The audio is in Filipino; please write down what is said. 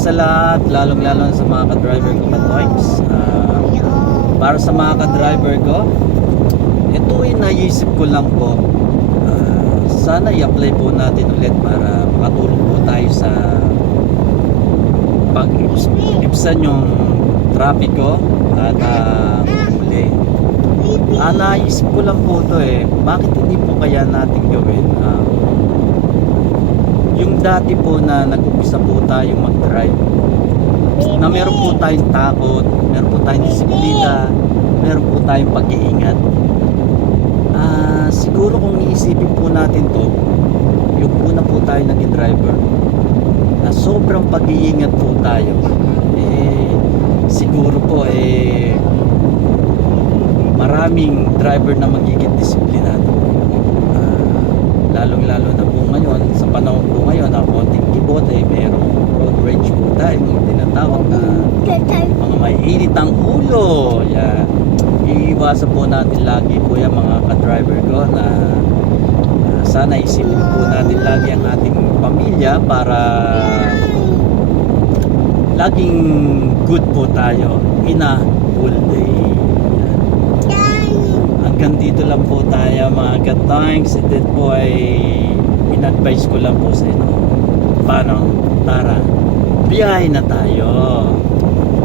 sa lahat, lalong-lalo sa mga ka-driver ko ka-toys. Para sa mga ka-driver ko, ito ay naisip ko lang po. Sana i-apply po natin ulit para makatulong po tayo sa pag-ibsan yung trapiko at huli. Naisip ko lang po ito bakit hindi po kaya natin gawin yung dati po na nag-umpisa po tayong mag-drive, na meron po tayong takot, meron po tayong disiplina, meron po tayong pag-iingat. Siguro kung iisipin po natin to, yung una po tayo naging driver na sobrang pag-iingat po tayo, siguro po maraming driver na magiging disiplinado. Lalong-lalo na po ngayon, sa panahon po ngayon, na konting kibot merong road rage po tayo, mga tinatawag na mga may init ang ulo. Yan. Iiwasan po natin lagi po yung mga ka-driver ko na sana isipin po natin lagi ang ating pamilya para laging good po tayo in a whole day. Hanggang dito lang po tayo mga ka-tanks. Ito po ay in-advise ko lang po sa inyo. Paano? Tara, biyahe na tayo.